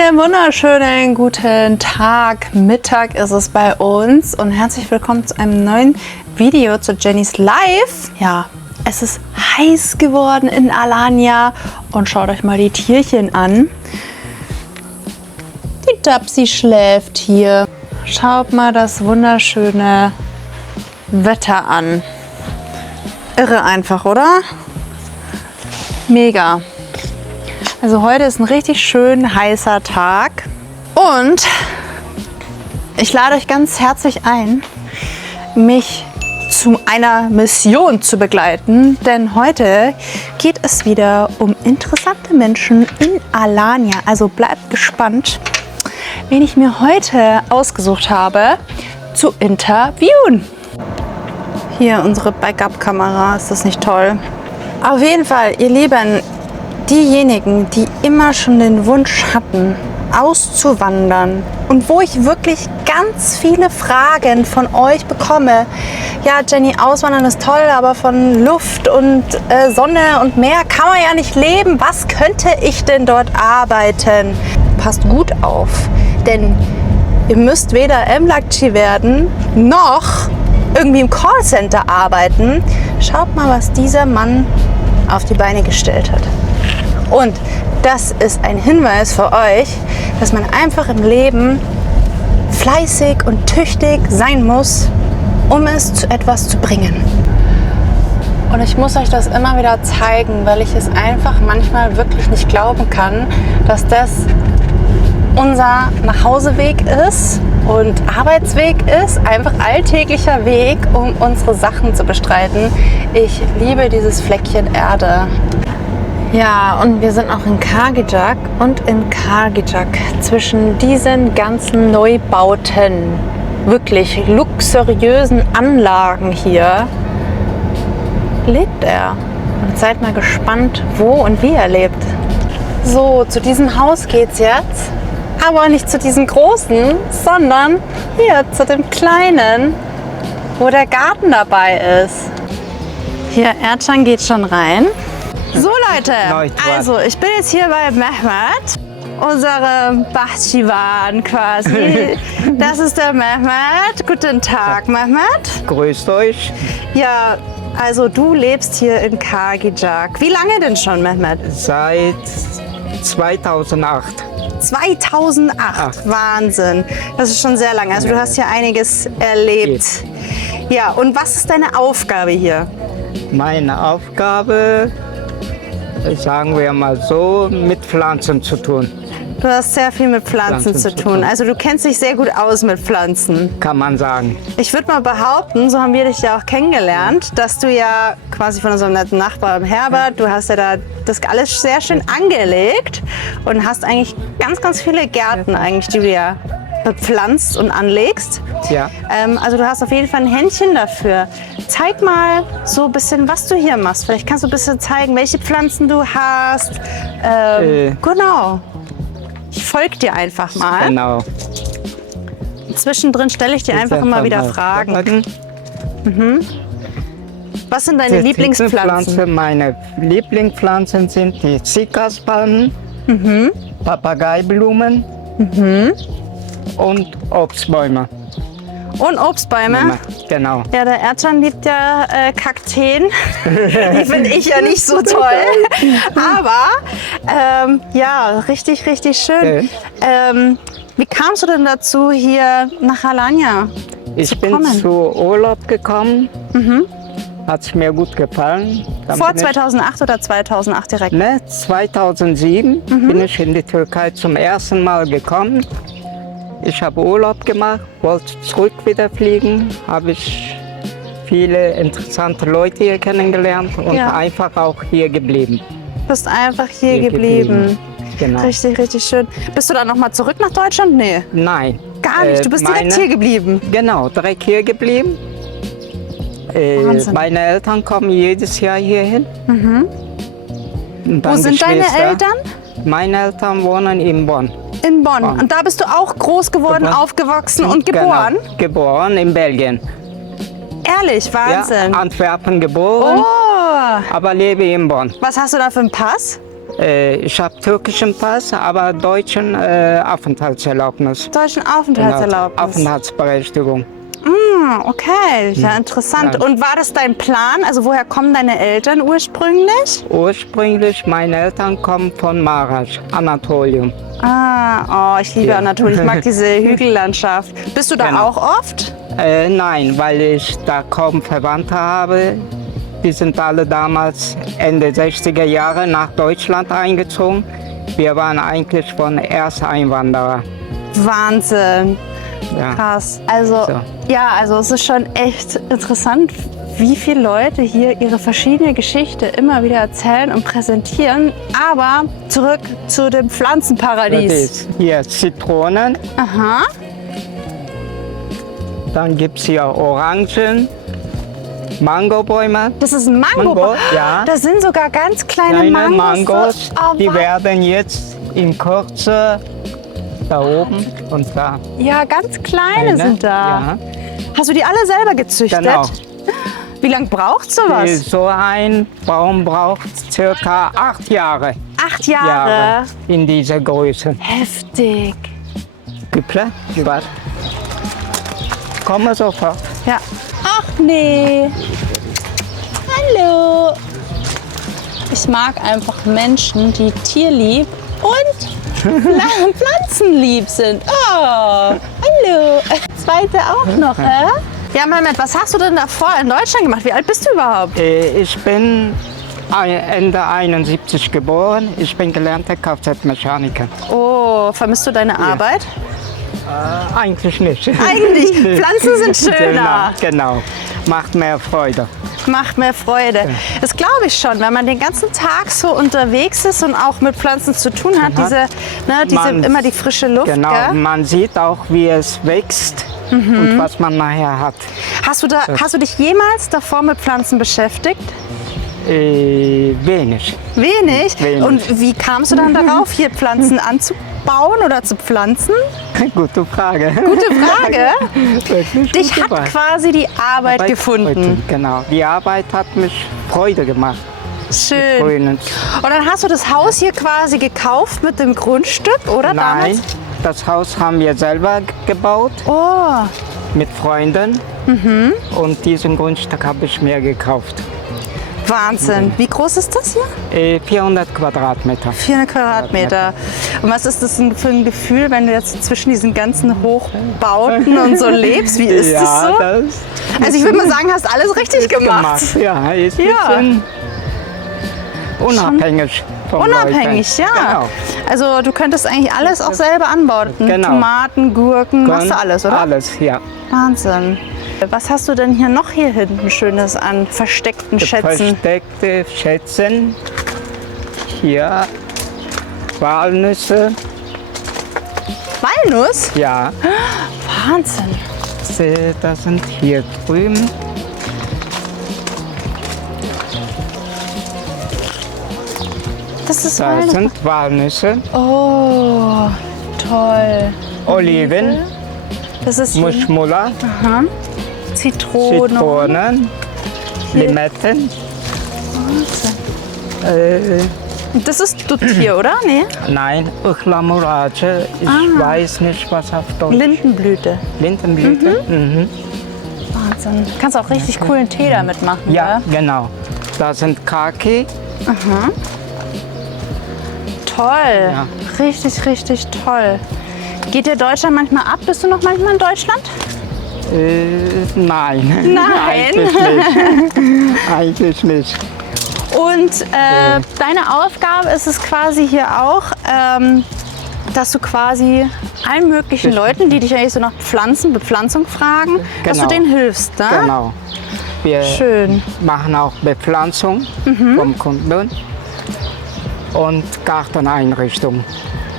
Einen wunderschönen guten Tag, Mittag ist es bei uns und herzlich willkommen zu einem neuen Video zu Jennys Life. Ja, es ist heiß geworden in Alanya und schaut euch mal die Tierchen an. Die Dapsi schläft hier. Schaut mal das wunderschöne Wetter an. Irre einfach, oder? Mega. Also heute ist ein richtig schön heißer Tag und ich lade euch ganz herzlich ein, mich zu einer Mission zu begleiten, denn heute geht es wieder um interessante Menschen in Alanya. Also bleibt gespannt, wen ich mir heute ausgesucht habe, zu interviewen. Hier unsere Backup-Kamera, ist das nicht toll? Auf jeden Fall, ihr Lieben, diejenigen, die immer schon den Wunsch hatten, auszuwandern und wo ich wirklich ganz viele Fragen von euch bekomme. Ja, Jenny, auswandern ist toll, aber von Luft und Sonne und Meer kann man ja nicht leben. Was könnte ich denn dort arbeiten? Passt gut auf, denn ihr müsst weder Emlakci werden, noch irgendwie im Callcenter arbeiten. Schaut mal, was dieser Mann auf die Beine gestellt hat. Und das ist ein Hinweis für euch, dass man einfach im Leben fleißig und tüchtig sein muss, um es zu etwas zu bringen. Und ich muss euch das immer wieder zeigen, weil ich es einfach manchmal wirklich nicht glauben kann, dass das unser Nachhauseweg ist und Arbeitsweg ist, einfach alltäglicher Weg, um unsere Sachen zu bestreiten. Ich liebe dieses Fleckchen Erde. Ja, und wir sind auch in Kargijak und in Kargijak zwischen diesen ganzen Neubauten, wirklich luxuriösen Anlagen hier, lebt er. Und seid mal gespannt, wo und wie er lebt. So, zu diesem Haus geht's jetzt, aber nicht zu diesem großen, sondern hier zu dem kleinen, wo der Garten dabei ist. Hier, Erdschan geht schon rein. So Leute, also ich bin jetzt hier bei Mehmet, unsere Bahçıvan quasi. Das ist der Mehmet. Guten Tag, Mehmet. Grüßt euch. Ja, also du lebst hier in Kargijak. Wie lange denn schon, Mehmet? Seit 2008. 2008, Wahnsinn. Das ist schon sehr lange. Also du hast hier einiges erlebt. Ja, und was ist deine Aufgabe hier? Meine Aufgabe, sagen wir mal so, mit Pflanzen zu tun. Du hast sehr viel mit Pflanzen zu tun. Also du kennst dich sehr gut aus mit Pflanzen. Kann man sagen. Ich würde mal behaupten, so haben wir dich ja auch kennengelernt, dass du ja quasi von unserem netten Nachbarn Herbert, du hast ja da das alles sehr schön angelegt und hast eigentlich ganz, ganz viele Gärten eigentlich, die du ja bepflanzt und anlegst. Ja. Also du hast auf jeden Fall ein Händchen dafür. Zeig mal so ein bisschen, was du hier machst. Vielleicht kannst du ein bisschen zeigen, welche Pflanzen du hast. Genau. Ich folge dir einfach mal. Genau. Zwischendrin stelle ich dir einfach immer wieder Fragen. Mhm. Was sind deine Lieblingspflanzen? Meine Lieblingspflanzen sind die Zikaspalmen, Papageiblumen und Obstbäume. Und Obstbäume? Genau. Ja, der Erdschan liebt ja Kakteen. Die finde ich ja nicht so toll. Aber ja, richtig, richtig schön. Wie kamst du denn dazu, hier nach Alanya Ich bin zu Urlaub gekommen. Hat es mir gut gefallen. Vor 2008 oder 2008 direkt? Ne, 2007 bin ich in die Türkei zum ersten Mal gekommen. Ich habe Urlaub gemacht, wollte zurück wieder fliegen, habe ich viele interessante Leute hier kennengelernt und einfach auch hier geblieben. Bist einfach hier geblieben. Genau. Richtig, richtig schön. Bist du dann nochmal zurück nach Deutschland? Nee. Nein. Gar nicht, du bist direkt hier geblieben. Genau, direkt hier geblieben. Meine Eltern kommen jedes Jahr hierhin. Wo sind deine Eltern? Meine Eltern wohnen in Bonn. In Bonn. Und da bist du auch groß geworden, aufgewachsen und geboren? Genau. Geboren in Belgien. Ehrlich, Wahnsinn. Ja, Antwerpen geboren, aber lebe in Bonn. Was hast du da für einen Pass? Ich habe türkischen Pass, aber deutschen Aufenthaltserlaubnis. Deutschen Aufenthaltserlaubnis. Aufenthaltsberechtigung. Okay, ja, interessant. Ja. Und war das dein Plan? Also woher kommen deine Eltern ursprünglich? Ursprünglich, meine Eltern kommen von Marasch, Anatolium. Ich liebe Ja. Anatolien. Ich mag diese Hügellandschaft. Bist du da Genau. auch oft? Nein, weil ich da kaum Verwandte habe. Die sind alle damals Ende 60er Jahre nach Deutschland eingezogen. Wir waren eigentlich von Ersteinwanderer. Wahnsinn. Ja. Krass. Also, So. ja, also es ist schon echt interessant, wie viele Leute hier ihre verschiedene Geschichte immer wieder erzählen und präsentieren. Aber zurück zu dem Pflanzenparadies. Hier Zitronen, Aha. dann gibt es hier Orangen, Mangobäume. Das ist ein Mango. Mango, ja. Das sind sogar ganz kleine Kleine Mangos. Mangos, Oh, die Mann. werden jetzt in Kürze da oben und da. Ja, ganz kleine Eine, sind da. Ja. Hast du die alle selber gezüchtet? Genau. Wie lange braucht sowas? So ein Baum braucht circa 8 Jahre. 8 Jahre. In dieser Größe. Heftig. Güple, was? Komme sofort. Ja. Ach nee. Hallo. Ich mag einfach Menschen, die tierlieb und pflanzenlieb sind. Oh, hallo. Zweite auch noch, Ja, Mehmet, was hast du denn davor in Deutschland gemacht? Wie alt bist du überhaupt? Ich bin Ende 71 geboren. Ich bin gelernter Kfz-Mechaniker. Oh, vermisst du deine Arbeit? Eigentlich nicht. Eigentlich. Pflanzen sind schöner. Genau. Macht mehr Freude. Macht mehr Freude. Das glaube ich schon, wenn man den ganzen Tag so unterwegs ist und auch mit Pflanzen zu tun hat, Man- immer die frische Luft. Genau. Gell? Man sieht auch, wie es wächst und was man nachher hat. Hast du dich jemals davor mit Pflanzen beschäftigt? Wenig. Wenig? Wenig. Und wie kamst du dann darauf, hier Pflanzen anzubauen oder zu pflanzen? Gute Frage. Gute Frage. Wirklich Dich gute hat Frage. quasi die Arbeit gefunden. Genau. Die Arbeit hat mich Freude gemacht. Schön. Grünen. Und dann hast du das Haus hier quasi gekauft mit dem Grundstück, oder Nein, damals? das Haus haben wir selber gebaut Oh, mit Freunden. Und diesen Grundstück habe ich mir gekauft. Wahnsinn. Wie groß ist das hier? 400 Quadratmeter. 400 Quadratmeter. Und was ist das für ein Gefühl, wenn du jetzt zwischen diesen ganzen Hochbauten und so lebst? Wie ist das so? Also ich würde mal sagen, hast alles richtig gemacht. Ja, ist Ja. ein bisschen unabhängig. Vom Unabhängig, Leuten. ja. Genau. Also du könntest eigentlich alles auch selber anbauen. Genau. Tomaten, Gurken, machst du alles, oder? Alles, ja. Wahnsinn. Was hast du denn hier noch hier hinten Schönes an versteckten Schätzen? Versteckte Schätzen. Hier Walnüsse. Walnuss? Ja, Wahnsinn. das sind hier drüben. Das ist Da Walnuss. sind Walnüsse, Oh, toll. Oliven, Das ist Muschmuller, Aha. Zitrone. Zitronen, Limetten. Das ist Dutt hier, oder? Nee. Nein, Uchlamurage. Ich weiß nicht, was auf Deutsch. Lindenblüte. Lindenblüte. Wahnsinn. Kannst auch richtig coolen Tee damit machen. Ja, gell? genau. Da sind Kaki. Toll. Ja. Richtig, richtig toll. Geht dir Deutschland manchmal ab? Bist du noch manchmal in Deutschland? Nein. Nein. Eigentlich nicht. Eigentlich nicht. Und deine Aufgabe ist es quasi hier auch, dass du quasi allen möglichen Leuten, die dich eigentlich so nach Bepflanzung fragen, dass du Genau. denen hilfst. Ne? Genau. Wir Schön. machen auch Bepflanzung vom Kunden und Garteneinrichtung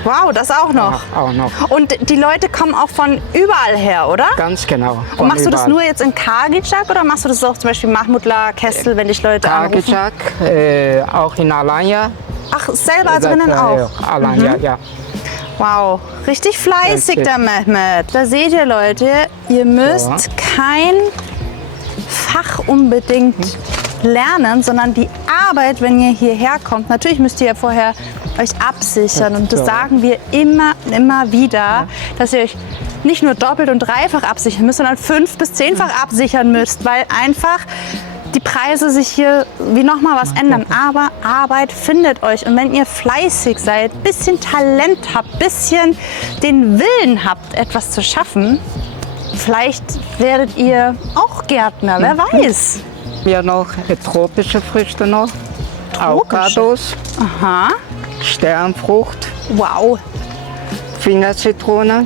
Wow, das auch noch. auch noch. Und die Leute kommen auch von überall her, oder? Ganz genau. Und machst du das Von nur jetzt in Kargitschak oder machst du das auch zum Beispiel Mahmudla, Kestel, wenn dich Leute anrufen? Kargitschak, auch in Alanya. Ach, selber also drinnen auch. Alanya, ja. Wow, richtig fleißig Ganz der Mehmet. Da seht ihr Leute, ihr müsst kein Fach unbedingt lernen, sondern die Arbeit, wenn ihr hierher kommt. Natürlich müsst ihr ja vorher euch absichern und das sagen wir immer wieder, dass ihr euch nicht nur doppelt und dreifach absichern müsst, sondern 5- bis 10-fach absichern müsst, weil einfach die Preise sich hier wie nochmal was ändern. Aber Arbeit findet euch. Und wenn ihr fleißig seid, bisschen Talent habt, bisschen den Willen habt, etwas zu schaffen, vielleicht werdet ihr auch Gärtner, wer weiß. Wir noch tropische Früchte noch. Avocados, Aha, Sternfrucht, wow. Fingerzitrone.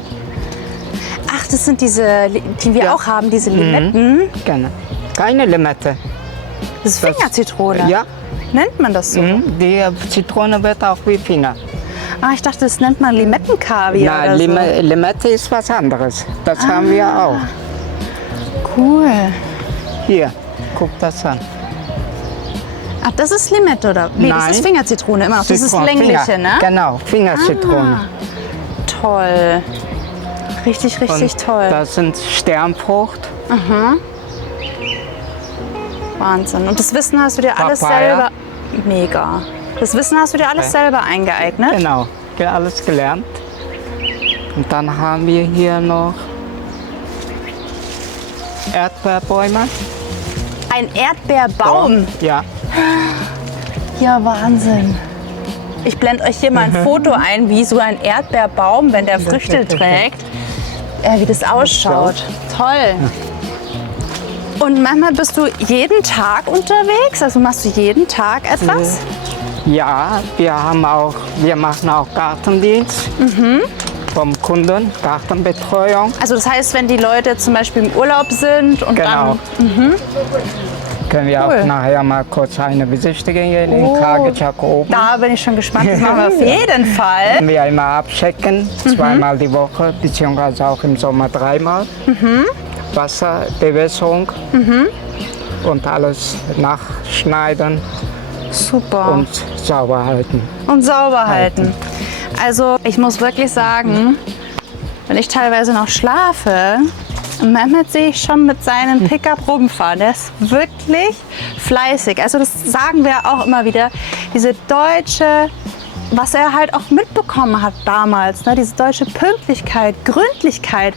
Ach, das sind diese, die wir auch haben, diese Limetten. Genau. Keine Limette. Das ist Fingerzitrone. Ja. Nennt man das so? Die Zitrone wird auch wie Finger. Ah, ich dachte, das nennt man Limettenkaviar Nein, oder so. Limette ist was anderes. Das haben wir auch. Cool. Hier, guck das an. Ach, das ist Limette, oder? Nee, das Nein. ist Fingerzitrone immer noch. Das ist Zitrone, längliche, Finger. ne? Genau, Fingerzitrone. Toll. Richtig Und toll. das sind Sternfrucht, Wahnsinn. Und das Wissen hast du dir alles Papaya. selber... Mega. Das Wissen hast du dir alles selber eingeeignet? genau, alles gelernt. Und dann haben wir hier noch Erdbeerbäume. Ein Erdbeerbaum. Ja, Ja, Wahnsinn. Ich blende euch hier mal ein Foto ein, wie so ein Erdbeerbaum, wenn der Früchte trägt, wie das ausschaut. Toll. Und manchmal bist du jeden Tag unterwegs? Also machst du jeden Tag etwas? ja, wir machen auch Gartendienst vom Kunden, Gartenbetreuung. Also das heißt, wenn die Leute zum Beispiel im Urlaub sind und Genau. dann... Können wir Cool. auch nachher mal kurz eine Besichtigung hier in Oh. Kargitschak oben. Da bin ich schon gespannt. Das machen wir auf jeden Fall. Können wir immer abchecken, zweimal die Woche, beziehungsweise auch im Sommer 3-mal. Wasser, Bewässerung und alles nachschneiden Super. und sauber halten. Und sauber halten. Also ich muss wirklich sagen, wenn ich teilweise noch schlafe, Mehmet sehe ich schon mit seinem Pickup rumfahren. Der ist wirklich fleißig. Also das sagen wir auch immer wieder. Diese deutsche, was er halt auch mitbekommen hat damals, ne? Diese deutsche Pünktlichkeit, Gründlichkeit.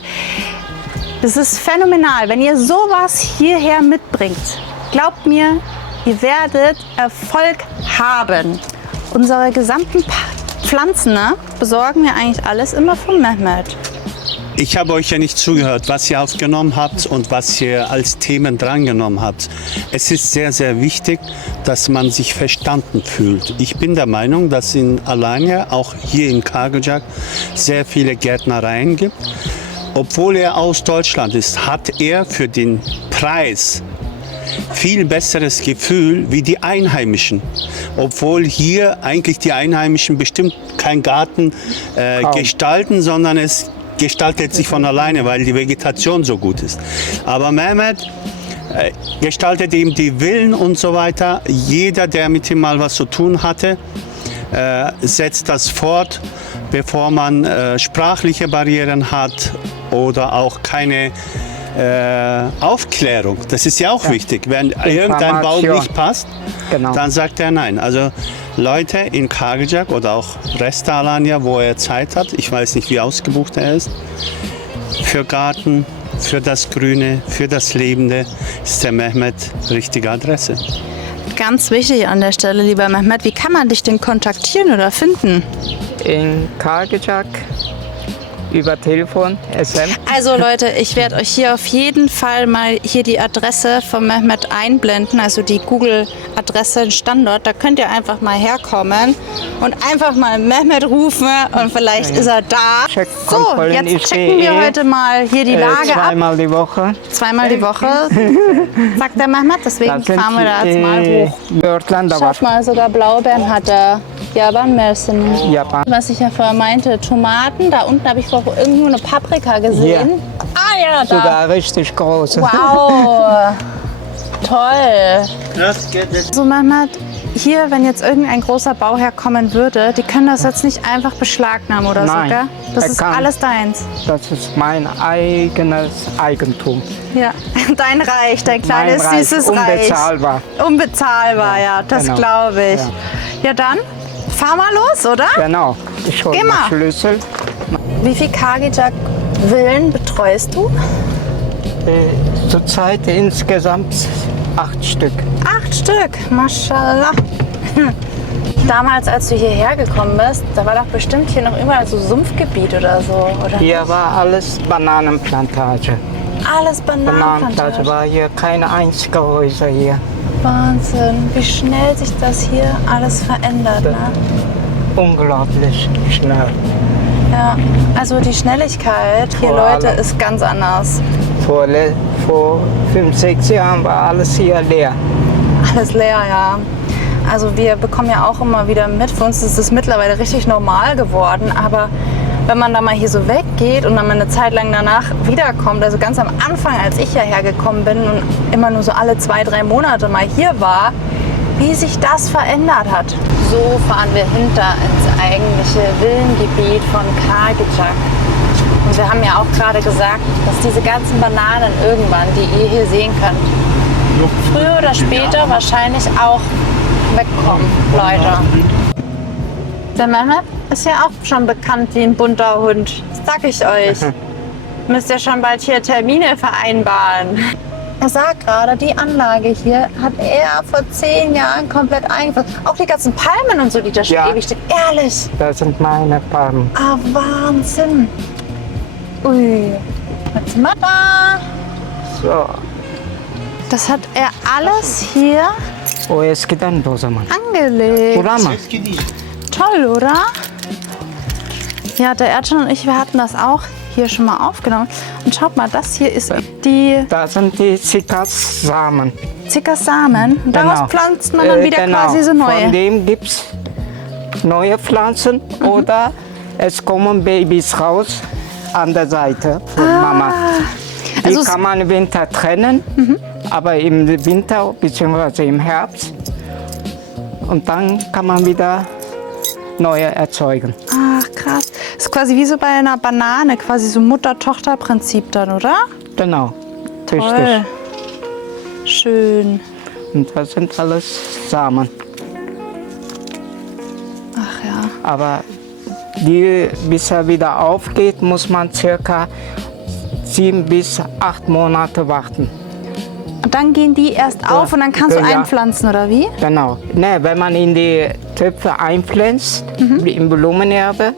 Das ist phänomenal. Wenn ihr sowas hierher mitbringt, glaubt mir, ihr werdet Erfolg haben. Unsere gesamten Pflanzen, ne, besorgen wir eigentlich alles immer von Mehmet. Ich habe euch ja nicht zugehört, was ihr aufgenommen habt und was ihr als Themen drangenommen habt. Es ist sehr, sehr wichtig, dass man sich verstanden fühlt. Ich bin der Meinung, dass in Alanya, auch hier in Kargitschak, sehr viele Gärtnereien gibt. Obwohl er aus Deutschland ist, hat er für den Preis viel besseres Gefühl wie die Einheimischen. Obwohl hier eigentlich die Einheimischen bestimmt keinen Garten gestalten, sondern es gestaltet sich von alleine, weil die Vegetation so gut ist. Aber Mehmet gestaltet eben die Villen und so weiter. Jeder, der mit ihm mal was zu tun hatte, setzt das fort, bevor man sprachliche Barrieren hat oder auch keine Aufklärung. Das ist ja auch wichtig. Wenn irgendein Baum nicht passt, dann sagt er nein. Also Leute in Kargitschak oder auch Rest Alanya, wo er Zeit hat, ich weiß nicht, wie ausgebucht er ist, für Garten, für das Grüne, für das Lebende, ist der Mehmet richtige Adresse. Ganz wichtig an der Stelle, lieber Mehmet, wie kann man dich denn kontaktieren oder finden? In Kargitschak über Telefon, SM. Also Leute, ich werde euch hier auf jeden Fall mal hier die Adresse von Mehmet einblenden, also die Google-Adresse, den Standort. Da könnt ihr einfach mal herkommen und einfach mal Mehmet rufen und vielleicht ist er da. So, jetzt checken wir heute mal hier die Lage ab. Zweimal die Woche. Zweimal die Woche, sagt der Mehmet, deswegen fahren wir da jetzt mal hoch. Schaut mal, sogar Blaubeeren hat er. Japan Mersen. Japan. Was ich ja vorher meinte, Tomaten, da unten habe ich vorher irgendwo eine Paprika gesehen. Hier. Ah ja, da. Sogar richtig groß. Wow, toll. So Mehmet, hier, wenn jetzt irgendein großer Bauherr kommen würde, die können das jetzt nicht einfach beschlagnahmen oder Nein, so, gell? Das er ist kann. alles deins. Das ist mein eigenes Eigentum. Ja, dein Reich, dein kleines, Mein Reich, süßes unbezahlbar. Reich. Unbezahlbar, ja, das genau. glaube ich. Ja. Dann, fahr mal los, oder? Genau. Ich hole Geh den mal. Schlüssel. Wie viele Kargijak-Villen betreust du? Zurzeit insgesamt 8 Stück. 8 Stück, Maschallah. Damals, als du hierher gekommen bist, da war doch bestimmt hier noch überall so Sumpfgebiet oder so, oder? Hier war alles Bananenplantage. Alles Bananenplantage. War hier keine einzige Häuser hier. Wahnsinn, wie schnell sich das hier alles verändert, ne? Unglaublich schnell. Ja, also die Schnelligkeit hier, Vor Leute, allem- ist ganz anders. Vor 5, 6 Jahren war alles hier leer. Alles leer, ja. Also wir bekommen ja auch immer wieder mit, für uns ist es mittlerweile richtig normal geworden, aber wenn man da mal hier so weggeht und dann mal eine Zeit lang danach wiederkommt, also ganz am Anfang, als ich hierher gekommen bin und immer nur so alle 2, 3 Monate mal hier war, wie sich das verändert hat. So fahren wir hinter ins eigentliche Villengebiet von Kargijak. Und wir haben ja auch gerade gesagt, dass diese ganzen Bananen irgendwann, die ihr hier sehen könnt, früher oder später wahrscheinlich auch wegkommen, Leute. Der Mehmet ist ja auch schon bekannt wie ein bunter Hund. Das sag ich euch. Müsst ihr schon bald hier Termine vereinbaren. Er sagt gerade, die Anlage hier hat er vor 10 Jahren komplett eingepflanzt. Auch die ganzen Palmen und so, die da schon Ja. ewig stehen. Ehrlich. Das sind meine Palmen. Ah, Wahnsinn. Ui. Was sind wir da? So. Das hat er alles hier Oh, es geht dann los, Mann. angelegt. Urama. Toll, oder? Ja, der Erdschan und ich, wir hatten das auch hier schon mal aufgenommen. Und schaut mal, das hier ist die Da sind die Zikassamen. Zickersamen. Und daraus pflanzt man dann wieder Genau. quasi so Von neue. dem gibt es neue Pflanzen oder es kommen Babys raus an der Seite von Mama. Die Also es- kann man im Winter trennen, aber im Winter bzw. im Herbst. Und dann kann man wieder neue erzeugen. Ach, krass. Das ist quasi wie so bei einer Banane, quasi so Mutter-Tochter-Prinzip dann, oder? Genau, Toll. richtig. Schön. Und das sind alles Samen. Ach ja. Aber bis er wieder aufgeht, muss man circa 7 bis 8 Monate warten. Und dann gehen die erst auf und dann kannst du Ja. einpflanzen, oder wie? Genau. Ne, wenn man in die Töpfe einpflanzt, wie in Blumenerde,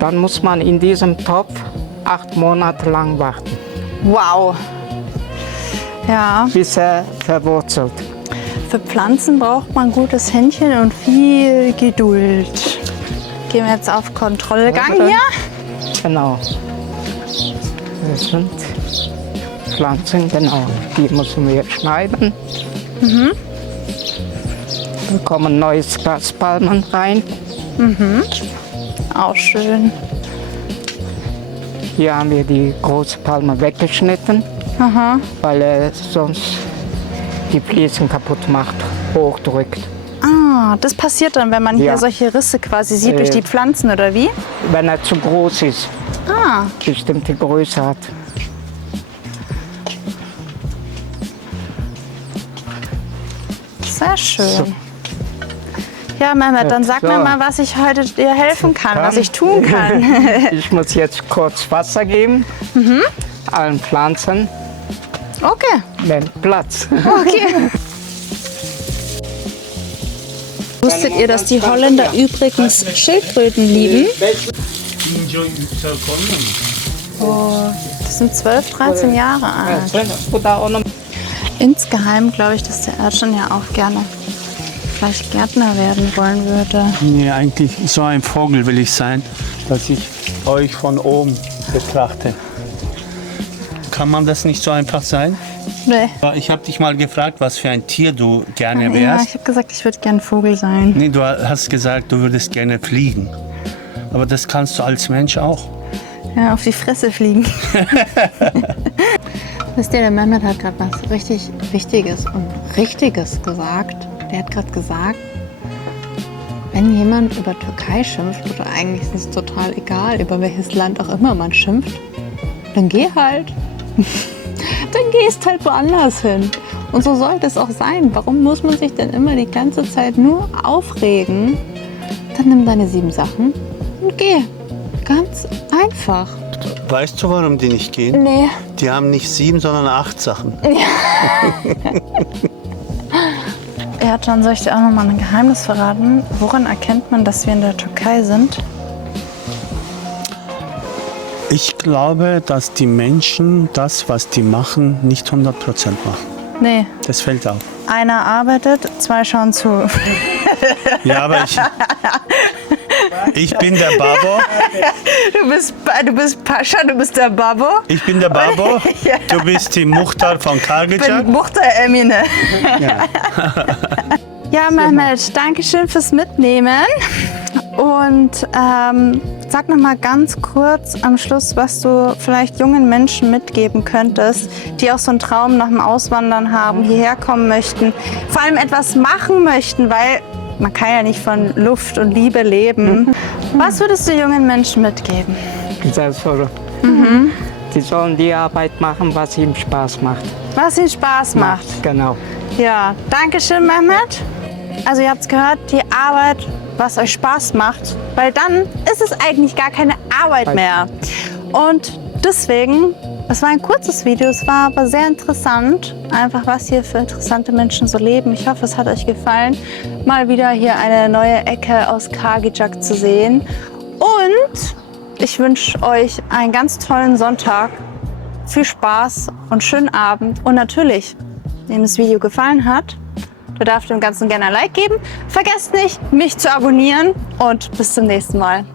dann muss man in diesem Topf 8 Monate lang warten, Wow. Ja, bis er verwurzelt. für Pflanzen braucht man gutes Händchen und viel Geduld. Gehen wir jetzt auf Kontrollgang hier. Genau. Das sind Pflanzen, genau. Die müssen wir schneiden. Da kommen neue Gaspalmen rein. Auch schön. Hier haben wir die große Palme weggeschnitten, weil er sonst die Fliesen kaputt macht, hochdrückt. Ah, das passiert dann, wenn man hier Ja. solche Risse quasi sieht durch die Pflanzen, oder wie? Wenn er zu groß ist, Ah, bestimmte Größe hat. sehr schön. Ja, Mehmet, dann sag So. mir mal, was ich heute dir helfen kann, was ich tun kann. Ich muss jetzt kurz Wasser geben, allen Pflanzen, Okay, den Platz. okay. Wusstet ihr, dass die Holländer übrigens Schildkröten lieben? Oh, das sind 12, 13 Jahre alt. Insgeheim glaube ich, dass der Erdschan ja auch gerne vielleicht Gärtner werden wollen würde. Nee, eigentlich so ein Vogel will ich sein, dass ich euch von oben betrachte. Kann man das nicht so einfach sein? Nee. Ich habe dich mal gefragt, was für ein Tier du gerne Ja, wärst. ich habe gesagt, ich würde gerne Vogel sein. Nee, du hast gesagt, du würdest gerne fliegen. Aber das kannst du als Mensch auch. Ja, auf die Fresse fliegen. Wisst ihr, der Mehmet hat gerade was richtig Wichtiges und Richtiges gesagt. der hat gerade gesagt, wenn jemand über Türkei schimpft, oder eigentlich ist es total egal, über welches Land auch immer man schimpft, dann geh halt. Dann gehst halt woanders hin. Und so sollte es auch sein. Warum muss man sich denn immer die ganze Zeit nur aufregen? Dann nimm deine 7 Sachen und geh. Ganz einfach. Weißt du, warum die nicht gehen? Nee. Die haben nicht 7, sondern 8 Sachen. Ja, John, soll ich dir auch noch mal ein Geheimnis verraten? Woran erkennt man, dass wir in der Türkei sind? Ich glaube, dass die Menschen das, was die machen, nicht 100% machen. Nee. Das fällt auf. Einer arbeitet, 2 schauen zu. Ja, aber ich bin der Babo. Du bist Pascha, du bist der Babo. Ich bin der Babo. Du bist die Muchtar von Ich Kargıcak. bin Muchtar Emine. Ja. Ja, Mehmet, danke schön fürs Mitnehmen. Und sag noch mal ganz kurz am Schluss, was du vielleicht jungen Menschen mitgeben könntest, die auch so einen Traum nach dem Auswandern haben, hierher kommen möchten, vor allem etwas machen möchten, weil man kann ja nicht von Luft und Liebe leben. Was würdest du jungen Menschen mitgeben? Also, die sollen die Arbeit machen, was ihnen Spaß macht. Was ihnen Spaß macht. Genau. Ja, danke schön, Mehmet. Also ihr habt es gehört, die Arbeit, was euch Spaß macht, weil dann ist es eigentlich gar keine Arbeit mehr. Und deswegen, es war ein kurzes Video, es war aber sehr interessant, einfach was hier für interessante Menschen so leben. Ich hoffe, es hat euch gefallen, mal wieder hier eine neue Ecke aus Kargıcak zu sehen. Und ich wünsche euch einen ganz tollen Sonntag, viel Spaß und schönen Abend. Und natürlich, wenn das Video gefallen hat, du darfst dem Ganzen gerne ein Like geben. Vergesst nicht, mich zu abonnieren und bis zum nächsten Mal.